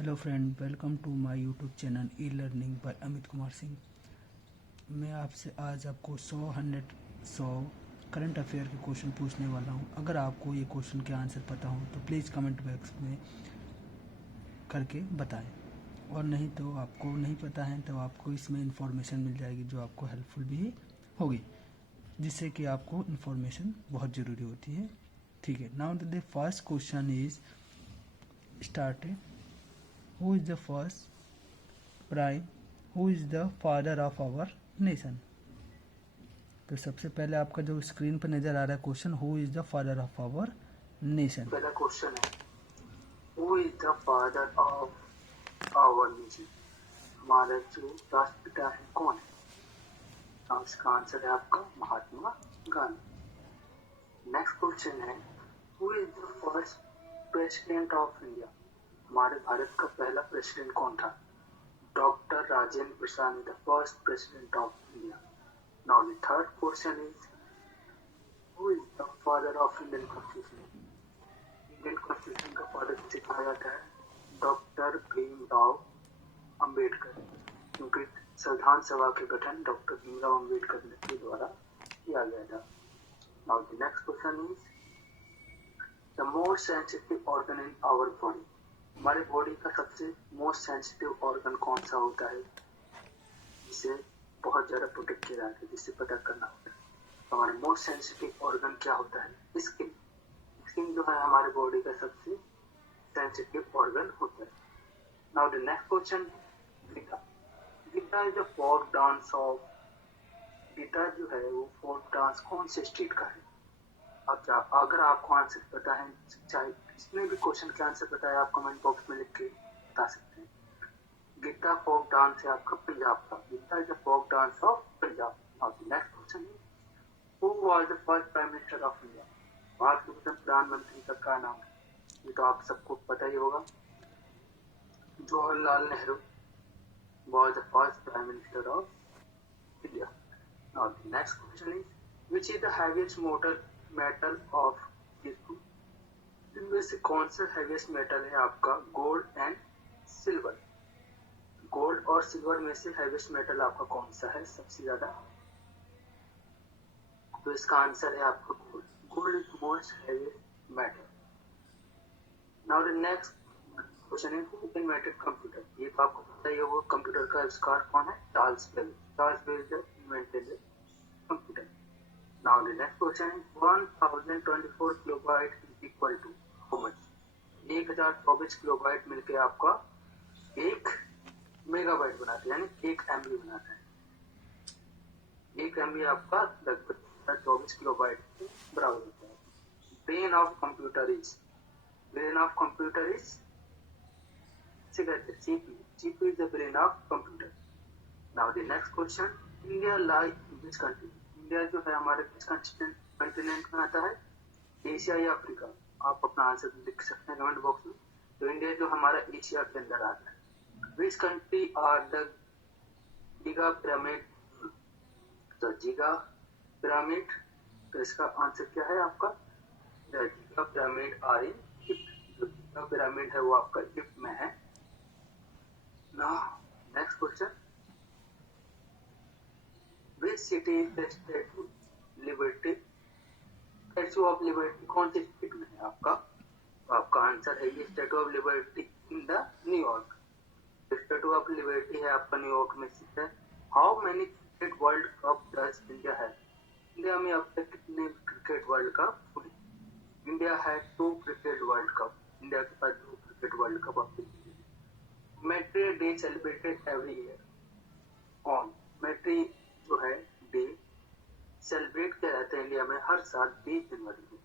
Hello friend, welcome to my YouTube channel e learning by Amit Kumar Singh. मैं आपसे आज आपको 100 करंट अफेयर के क्वेश्चन पूछने वाला हूं। अगर आपको ये क्वेश्चन के आंसर पता हो तो प्लीज़ कमेंट बॉक्स में करके बताएं, और नहीं तो आपको नहीं पता है तो आपको इसमें इंफॉर्मेशन मिल जाएगी जो आपको हेल्पफुल भी होगी, जिससे कि आपको इंफॉर्मेशन बहुत ज़रूरी होती है। ठीक है, now the first question is started. Who is the first prime? Who is the father of our nation? तो सबसे पहले आपका जो स्क्रीन पर नजर आ रहा है question, who is the father of our nation. पहला क्वेश्चन है, who is the father of our nation? हमारा जो राष्ट्रपिता है कौन है? तो इसका आंसर है आपका महात्मा गांधी। नेक्स्ट क्वेश्चन है, who is the first president of India? हमारे भारत का पहला प्रेसिडेंट कौन था? Doctor Rajendra Prasad, the first president of India. Now the third question is, who is the father of Indian constitution? Indian constitution का father किसे कहा जाता है? डॉक्टर भीमराव अंबेडकर, क्योंकि संविधान सभा के गठन डॉक्टर भीमराव अंबेडकर के द्वारा किया गया था। Now the next question is, the most sensitive organ in our body? हमारे बॉडी का सबसे मोस्ट सेंसिटिव ऑर्गन कौन सा होता है जिसे बहुत ज्यादा प्रोटेक्ट किया जाता है, जिसे पता करना होता है? हमारे मोस्ट सेंसिटिव ऑर्गन क्या होता है? स्किन। स्किन जो है हमारे बॉडी का सबसे सेंसिटिव ऑर्गन होता है। Now the next question, Gita. Gita is the folk dance of, Gita जो है वो फोक डांस कौन से स्टेट का है? अगर आपको आंसर पता है, चाहे जिसमें भी क्वेश्चन का आंसर पता है, आप कमेंट बॉक्स में लिख के बता सकते हैं। गीता फोक डांस है आपका पंजाब का। Giddha is the folk dance of Punjab. Now the next question है, who was the first prime minister of India? Bharat के प्रथम प्रधानमंत्री का क्या नाम है? ये तो आप सबको पता ही होगा, Jawaharlal Nehru was the first prime minister of India. Now the next question is, which is the heaviest metal of these two? इनमें से कौन सा heaviest metal है आपका? Gold and silver. गोल्ड और सिल्वर में से heaviest metal आपका कौन सा है सबसे ज्यादा? तो इसका आंसर है आपका gold. Gold is most heaviest metal. Now the next question है, हु इन्वेंटेड कंप्यूटर? ये तो आपको पता ही होगा, कंप्यूटर का आविष्कार कौन है? Charles Babbage. Charles Babbage invented computer. Now the next question है, 1024 kilobyte is equal to how much? 1024 kilobyte मिलके आपका 1 मेगाबाइट बनाते हैं, यानी 1 MB बनाता है। 1 MB आपका लगभग 24 किलोबाइट के बराबर होता है। Brain of computer is, brain of computer is CPU is the brain of computer. Now the next question, India lies in which country? India जो है हमारे किस कंटिनेंट में आता है? एशिया या अफ्रीका? आप अपना आंसर लिख सकते हैं कमेंट बॉक्स में। तो इंडिया जो हमारा एशिया के अंदर आता है। Which country are the Giza pyramid? तो Giza pyramid, तो इसका आंसर क्या है आपका? The Giza pyramid are in Egypt. जो Giza pyramid है वो आपका इजिप्ट में है। Now, next question. Which city is the Statue of Liberty? Statue of Liberty कौन सी स्टेट में है आपका? तो आपका आंसर है ये Statue of Liberty in the New York. Statue of Liberty है आपका न्यूयॉर्क में स्थित है। How many cricket World Cup does India have? India में अब तक कितने क्रिकेट वर्ल्ड कप हुए? India had 2 cricket world cup. India के पास 2 क्रिकेट वर्ल्ड कप अब तक। Maitri day celebrated every year on, Maitri जो है डे सेलिब्रेट किया जाता है इंडिया में हर साल 20 जनवरी को।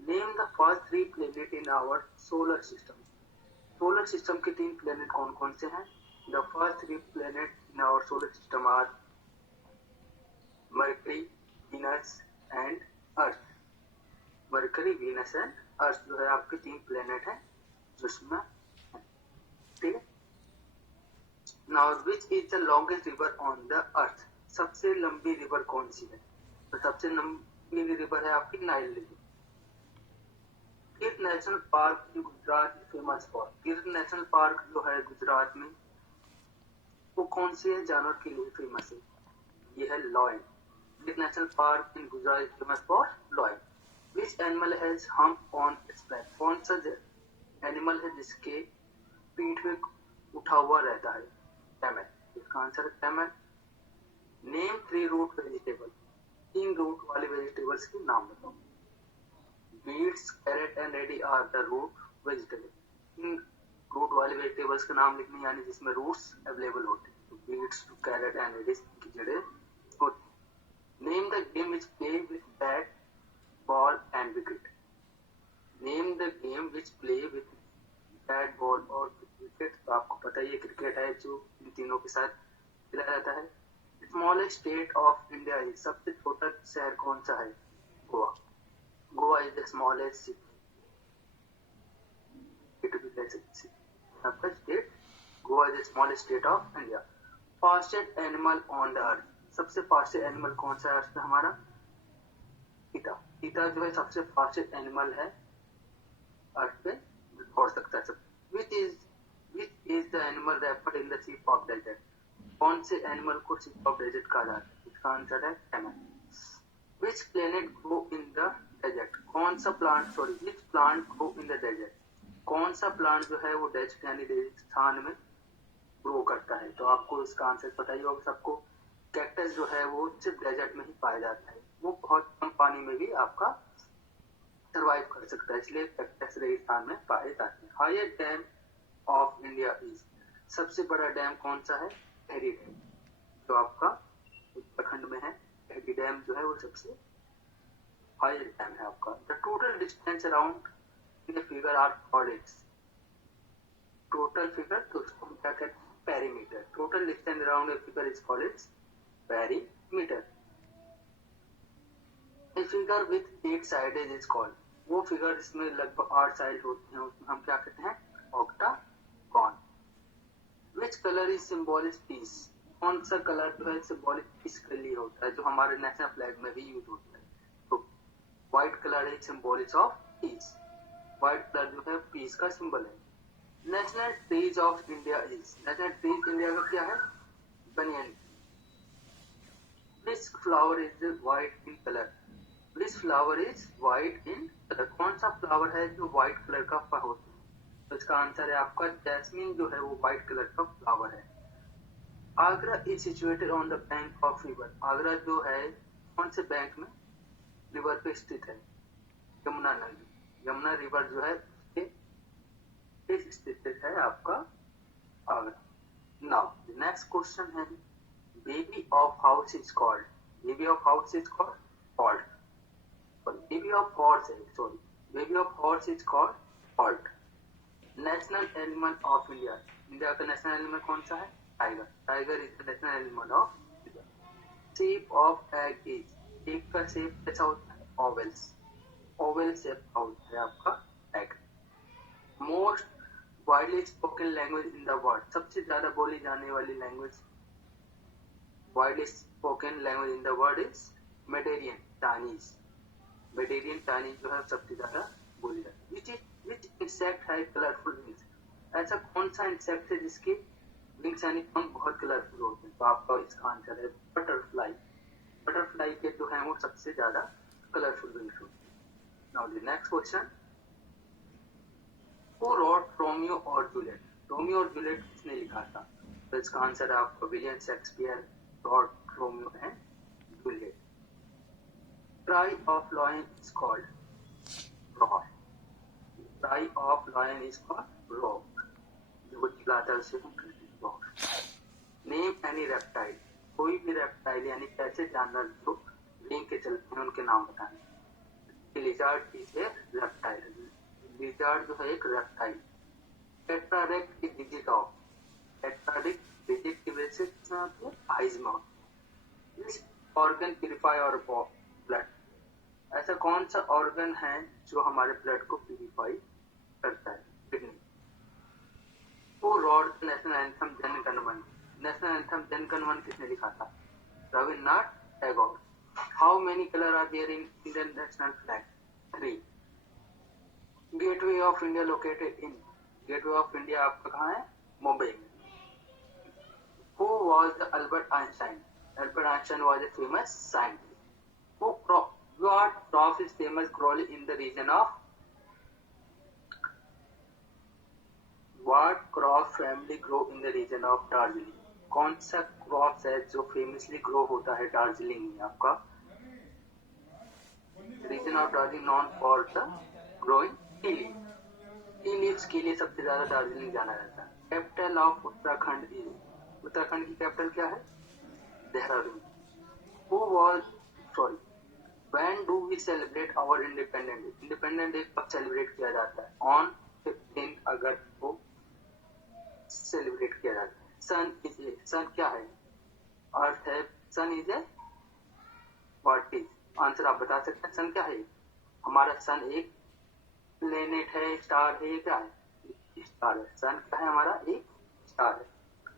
Name the first 3 planet in our solar system. Solar system के 3 प्लेनेट कौन कौन से हैं? The first 3 planet in our solar system are Mercury, Venus and Earth. Mercury, Venus and Earth जो है आपके 3 प्लेनेट हैं जिसमें, ठीक है। Now which is the longest river on the earth? सबसे लंबी रिवर कौन सी है? तो सबसे लंबी रिवर है आपकी नाइल रिवर। गिर national park in Gujarat famous for. गिर नेशनल पार्क जो है गुजरात में, वो कौन से जानवर के लिए फेमस है? ये है लॉयन। गिर national park in Gujarat is famous for lion. Which animal has hump on it's back? कौन सा एनिमल है जिसके पीठ में उठा हुआ रहता है? कैमल। इसका आंसर है camel. Name 3 root vegetable. 3 root वाले वेजिटेबल्स के नाम बताओ। Beets, carrot and ready are the root vegetable. इन रूट वाले वेजिटेबल्स के नाम लिखने, यानी जिसमें रूट्स अवेलेबल होते हैं। तो बीट्स, कैरेट एंड रेडिश की जड़ें होती। Name the game which play with bat, ball and wicket. Name the game which play with bat, ball और विकेट। तो आपको पता ही है क्रिकेट है जो इन तीनों के साथ खेला जाता है। Smallest state of India is. सबसे छोटा शहर कौन सा है? Goa. Goa is the smallest city आपका state. Goa is the smallest state of India. Fastest animal on the earth. सबसे फास्टेस्ट एनिमल कौन सा है अर्थ पे हमारा? चीता। चीता जो है सबसे फास्टेस्ट एनिमल है अर्थ पे, दौड़ सकता है सब। Which is the animal referred in the sea of desert? कौन से एनिमल को सी ऑफ डेजर्ट कहा जाता है? इसका आंसर है camel. Which planet grow in the desert? कौन सा plant, sorry, which plant grow in the desert? कौन सा प्लांट जो है वो डेजर्ट यानी रेगिस्तान में ग्रो करता है? तो आपको इसका आंसर पता ही होगा सबको। कैक्टस जो है वो सिर्फ डेजर्ट में ही पाया जाता है, वो बहुत कम पानी में भी आपका सर्वाइव कर सकता है, इसलिए कैक्टस रेगिस्तान में पाए जाते हैं। Highest dam of India is. सबसे बड़ा डैम कौन सा है? टेहरी डैम, जो आपका उत्तराखंड में है। टेहरी डैम जो है वो सबसे हाईएस्ट डैम है आपका। The total distance around in figure are called. Total figure, तो उसको हम क्या कहते हैं? Perimeter. Total distance around a figure is called its perimeter. A figure with 8 sides is called. वो फिगर जिसमें लगभग 8 साइड होते हैं उसमें हम क्या कहते हैं? Octagon. Which colour is symbolic peace? कौन सा कलर जो है सिंबॉलिक पीस के लिए होता है, जो हमारे नेशनल फ्लैग में भी यूज होता है? तो white colour is symbolic of peace. White colour जो है पीस का सिंबल है। National trees of India is. National trees India का क्या है? Banyan. Which flower is white in colour? Which flower is white in colour? कौन सा flower है जो व्हाइट कलर का होता है? तो इसका आंसर है आपका जैस्मिन, जो है वो व्हाइट कलर का फ्लावर है। Agra is situated on the bank of river. Agra जो है कौन से बैंक में, रिवर पे स्थित है? यमुना नदी। यमुना रिवर जो है स्थित है आपका आगरा। नाउ नेक्स्ट क्वेश्चन है, baby of house is called. Baby of house is called baby of horse है, sorry, baby of horse is called. National animal of India. India का नेशनल एनिमल कौन सा है? Tiger. Tiger is the national animal of India. Shape of egg is. Egg का shape कैसा होता है? Vowels. Oval shape का होता है आपका egg. Most widely spoken language in the world. सबसे ज्यादा बोली जाने वाली language, widely spoken language in the world is Mandarin Chinese. Mandarin Chinese जो है सबसे ज्यादा बोली जाती है। विच इंसेक्ट है कलरफुल विंग्स? ऐसा कौन सा इंसेक्ट है जिसके विंग्स यानी पंख बहुत कलरफुल होते हैं? तो आपका इसका आंसर है बटरफ्लाई। बटरफ्लाई के जो है वो सबसे ज्यादा कलरफुल विंग्स होते हैं। Now the next question, Who wrote Romeo और जूलियट? रोमियो और जूलियट किसने लिखा था? तो इसका आंसर है आपका William Shakespeare wrote Romeo and Juliet. Cry of lion is called roar. Cry of lion is called roar. जो चिल्लाता है उसे हम कहते हैं roar। Name any reptile. कोई भी रेप्टाइल यानी ऐसे जानवर जो रेंग के चलते हैं उनके नाम बताने। Lizard is a reptile. Lizard जो है एक रेप्टाइल। टेट्रारेक्ट इज डिजिट ऑफ। टेट्रारेक्ट डिजिट की वजह से कितना आती है? Eyes mouth. This organ purify our blood. ऐसा कौन सा ऑर्गन है जो हमारे ब्लड को प्यूरिफाई करता है? Kidney. Who wrote national anthem Jana Gana मन? नेशनल एंथम जन गण मन किसने लिखा था? Rabindranath Tagore. How many colour are there in Indian national flag? 3। Gateway of India located in, gateway of India आपका कहाँ है? मुंबई में. Who was the Albert Einstein? Albert Einstein was a famous scientist. What crop is famous growing in the region of? What crop family grow in the region of Darjeeling? कौन सा crop है जो famously grow होता है दार्जिलिंग में आपका? Region of Darjeeling known for the growing tea leaf. Tea leaves के लिए सबसे ज्यादा दार्जिलिंग जाना जाता है. Capital of Uttarakhand is, Uttarakhand की कैपिटल क्या है? Dehradun. Who was, sorry, when do we celebrate our Independence Day? Independence Day कब सेलिब्रेट किया जाता है? On 15 अगस्त को सेलिब्रेट किया जाता है. सन इज ए, सन क्या है? अर्थ है. Sun is a what is? Answer आप बता सकते हैं. सन क्या है? हमारा सन एक प्लेनेट है, स्टार है, क्या है? स्टार है. सन क्या है? हमारा एक स्टार है.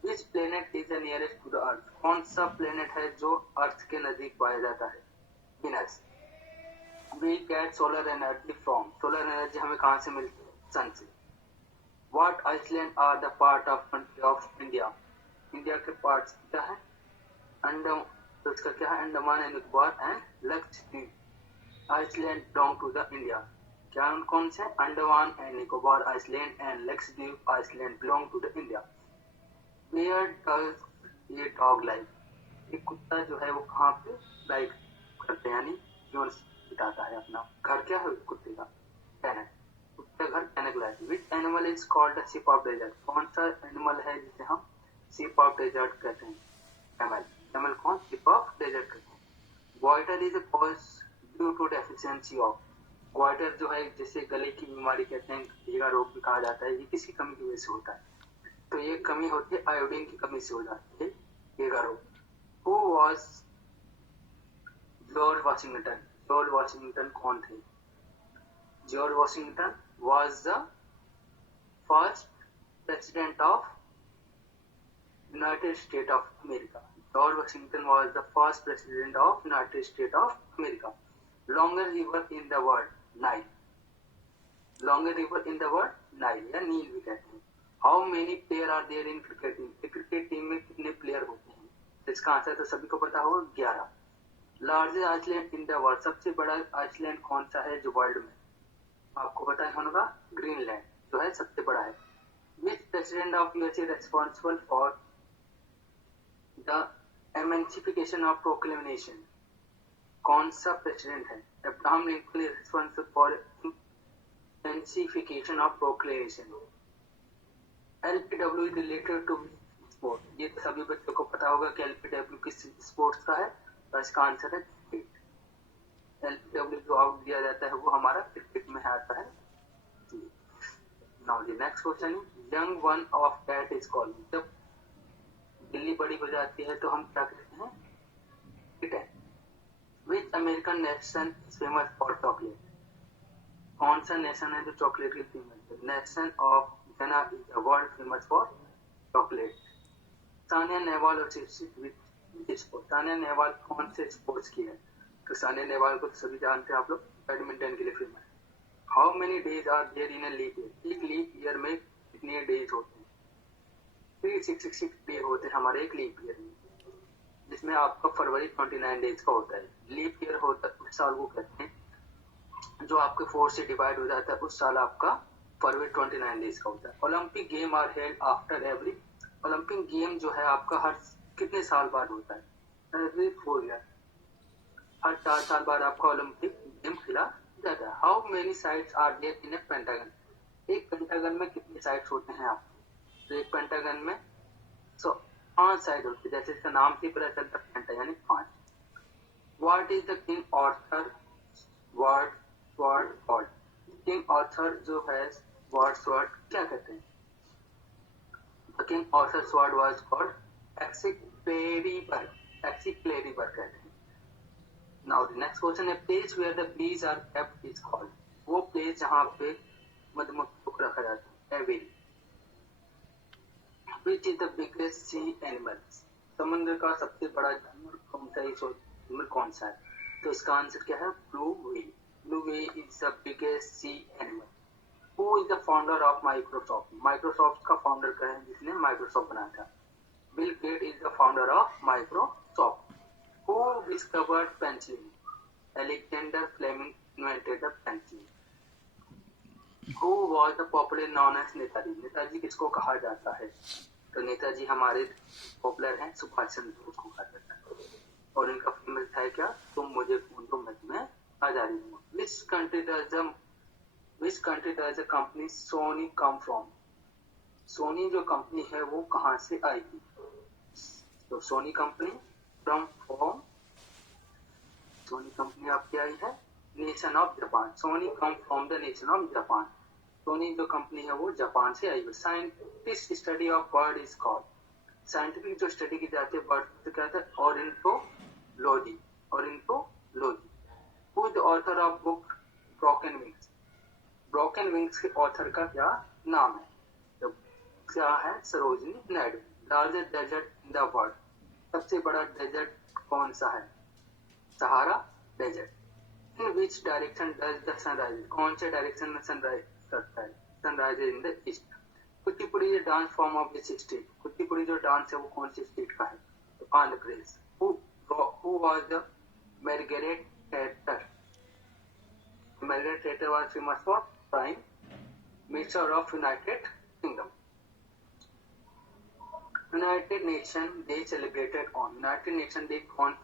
Which planet is the nearest to the Earth? कौन सा प्लेनेट है जो अर्थ के नजदीक पाया जाता है? Venus. We get solar energy from, solar energy हमें कहाँ से मिलती है? सन से. What island are the part of country of India? India के पार्ट्स क्या है? अंडमान, तो इसका क्या है? Andaman and Nicobar and Lakshadweep island belong to the India. क्या कौन से? Andaman and Nicobar island and Lakshadweep island belong to the India. Where does a dog live? एक कुत्ता जो है वो कहाँ पे लाइव करते हैं, यानी जीवन बिताता है अपना. घर क्या है कुत्ते का? कैनक. कुत्ते घर कैनक live. Which animal is called the sheep of desert? कौन सा एनिमल है जिसे हम sheep of desert कहते हैं? camel. camel कौन? sheep of desert कहते हैं. Goiter is a cause due to deficiency of, goiter जो है जिसे गले की बीमारी कहते हैं, गला रोग भी कहा जाता है, ये किसी कमी की वजह से होता है. तो ये कमी होती है आयोडीन की कमी से हो जाती है ये रोग. Who was George Washington? George Washington कौन थे? George Washington was the first president of United States of America. George Washington was the first president of United States of America. Longest river in the world? Nile. Longest river in the world? Nile या नील भी कहते हैं. How many player are there in cricket team? Cricket team में कितने player होते हैं? इसका answer तो सभी को पता होगा, 11. Largest island in the world, सबसे बड़ा आइसलैंड कौन सा है जो वर्ल्ड में? आपको पता है होगा, ग्रीनलैंड जो है सबसे बड़ा है. Which president of USA responsible for the emancipation of proclamation? कौन सा प्रेसिडेंट है? Abraham Lincoln is responsible for emancipation of proclamation. LPW is related to sport. ये तो सभी बच्चों को पता होगा कि LPW किस स्पोर्ट्स का है, तो इसका आंसर है क्रिकेट. LPW जो आउट दिया जाता है वो हमारा क्रिकेट में आता है. Now the next question is young one of cat is called. जब बिल्ली बड़ी हो जाती है तो हम क्या कहते हैं? Kitten. Which American nation is famous for chocolate? कौन सा नेशन है जो चॉकलेट की फेमस है? Nation of Ghana is the world famous for chocolate. Sania Nehwal और सानिया नेहवाल कौन से स्पोर्ट्स की है? तो सानिया नेहवाल को सभी जानते हैं आप लोग, बैडमिंटन के लिए फेमस है. How many days are there in a leap year? एक लीप ईयर में कितने डेज होते हैं? 366 डे होते हैं हमारे एक लीप ईयर में, जिसमें आपका फरवरी 29 डेज का होता है. लीप ईयर होता है उस साल को कहते हैं जो आपके 4 से डिवाइड हो जाता है, उस साल आपका फरवरी 29 डेज का होता है. Olympic game are held after every, Olympic game जो है आपका हर कितने साल बाद होता है? एवरी 4 ईयर, हर 4 साल बाद आपका ओलंपिक गेम खेला जाता है. How many sides are there in a pentagon? एक पेंटागन में कितने साइड्स होते हैं आप? तो एक पेंटागन में 5 साइड होते हैं, जैसे इसका नाम से पता चलता है पेंटा यानी 5. What is the king Arthur word sword called? King Arthur जो है वर्ड स्वॉर्ड क्या कहते हैं? The king Arthur sword was called Excalibur, Excalibur कहते हैं. नाउ द नेक्स्ट क्वेश्चन है place where the bees are kept is called. वो place जहाँ पे मधुमक्खियों को रखा जाता है every. Which is the biggest sea animal? समुद्र का सबसे बड़ा जानवर कौन सा है? जानवर कौन सा है? तो इसका आंसर क्या है? Blue whale. Blue whale is the biggest sea animal. Who is the founder of Microsoft? Microsoft का फाउंडर कौन है जिसने माइक्रोसॉफ्ट बनाया था? Bill Gate is the founder of Microsoft. Who discovered penicillin? Alexander Fleming invented the pencil. Who was the popular known as Netaji? Netaji किसको कहा जाता है? तो नेताजी हमारे पॉपुलर हैं, सुभाष चंद्र बोस को कहा जाता है. और इनका फेमस था क्या? तुम मुझे खून दो मैं तुम्हें आजादी दूंगा. Which country does the company Sony come from? Soni जो कंपनी है वो कहाँ से आई थी? तो Sony company from Sony company आपकी आई है nation of Japan. Sony come from the nation of Japan. Sony जो कंपनी है वो जापान से आई है. Scientist study of bird is called. Scientific जो स्टडी की जाती है बर्ड से क्या है? Ornithology. Ornithology. Who is the author of book broken wings? Broken wings के ऑथर का क्या नाम है? तो क्या है? Sarojini Naidu. Largest desert in the world. सबसे बड़ा डेजर्ट कौन सा है? Sahara desert. In which direction does the sunrise? कौन से डायरेक्शन में सनराइज करता है? Sunrise in the east. Kuchipudi dance form of which state? Kuchipudi जो डांस है वो कौन सी स्टेट का है? तो Andhra Pradesh. Who was the Margaret Thatcher? Margaret Thatcher was famous for prime minister of United Kingdom. United Nation day celebrated on. United Nation day कौन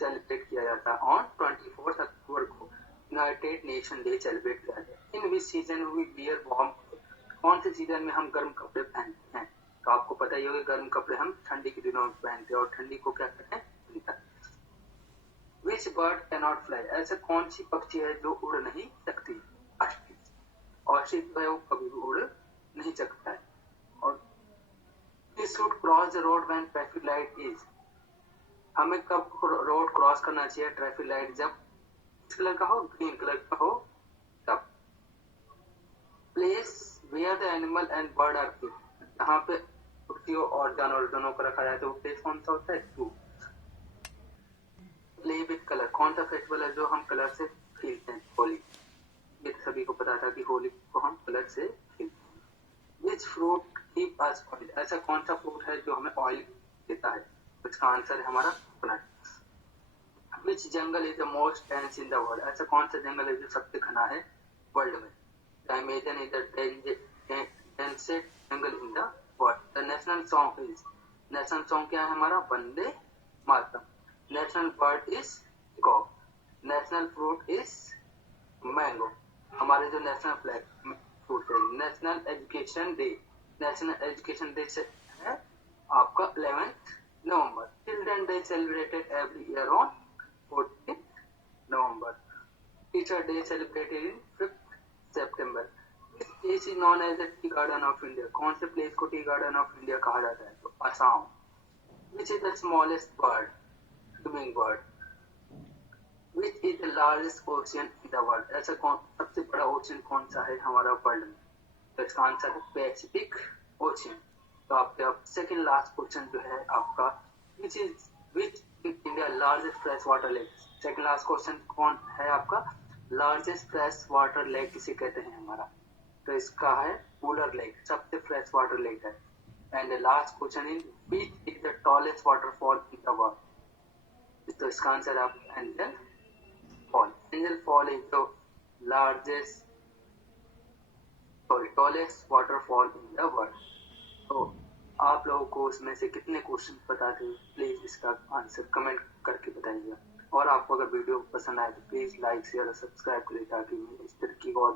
celebrate किया जाता है? ऑन 24 अक्टूबर को यूनाइटेड नेशन डे सेलिब्रेट किया जाता है. In which season we wear warm? कौन से सीजन में हम गर्म कपड़े पहनते हैं? तो आपको पता ही होगा गर्म कपड़े हम ठंडी के दिनों में पहनते हैं और ठंडी को क्या कहते हैं? Winter. Which bird can not fly? ऐसा कौन सी पक्षी है जो उड़ नहीं सकती? ऑस्ट्रिच. ऑस्ट्रिच जो है वो कभी भी उड़ नहीं सकता है. और this should cross the road when traffic light is. हमें कब रोड क्रॉस करना चाहिए? ट्रैफिक लाइट जब किस कलर का हो? ग्रीन कलर का हो तब. Place where the animal and bird are keeped. जहाँ पे पक्षियों और जानवर दोनों को रखा जाए तो वो प्लेस कौन सा होता है? जू. Play with colour. कौन सा फेस्टिवल है जो हम कलर से खेलते हैं? होली. ये सभी को पता था कि होली को हम कलर से खेलते हैं. Which fruit keep us oil? ऐसा कौन सा फ्रूट है जो हमें ऑयल देता है? इसका आंसर है हमारा coconut. Which jungle is the most dense in the world? ऐसा कौन सा जंगल है जो सबसे घना है वर्ल्ड में? The Amazon is the densest jungle in the world. The national song is. National song क्या है हमारा? Vande Mataram. National bird is peacock. National fruit is mango. हमारे जो नेशनल फ्लैग फ्रूट है. National education day. National education day से है आपका 11th November. Children Day celebrated every year on 14th November. Teacher Day celebrated in 5th September. This place is known as the Tea Garden of India. कौन से place को Tea Garden of India कहा जाता है? तो Assam. Which is the smallest bird? Swimming bird. Which is the largest ocean in the world? ऐसा कौन सबसे बड़ा ocean कौन सा है हमारा वर्ल्ड में? तो इसका आंसर है पैसिफिक ओशियन. तो आपका सेकंड लास्ट क्वेश्चन जो है आपका which in India largest fresh water lake. Second last question कौन है आपका? लार्जेस्ट फ्रेश वाटर लेक किसे कहते हैं हमारा? तो इसका है वुलर लेक. सबसे फ्रेश वाटर लेक है. And the last question is which is the tallest waterfall in the world? तो इसका आंसर है angel fall. Angel fall is the largest tallest waterfall in the world. तो आप लोगों को उसमें से कितने क्वेश्चन पता थे? प्लीज इसका आंसर कमेंट करके बताइएगा. और आपको अगर वीडियो पसंद आए तो प्लीज लाइक शेयर और सब्सक्राइब करें ताकि मैं इस तरह की और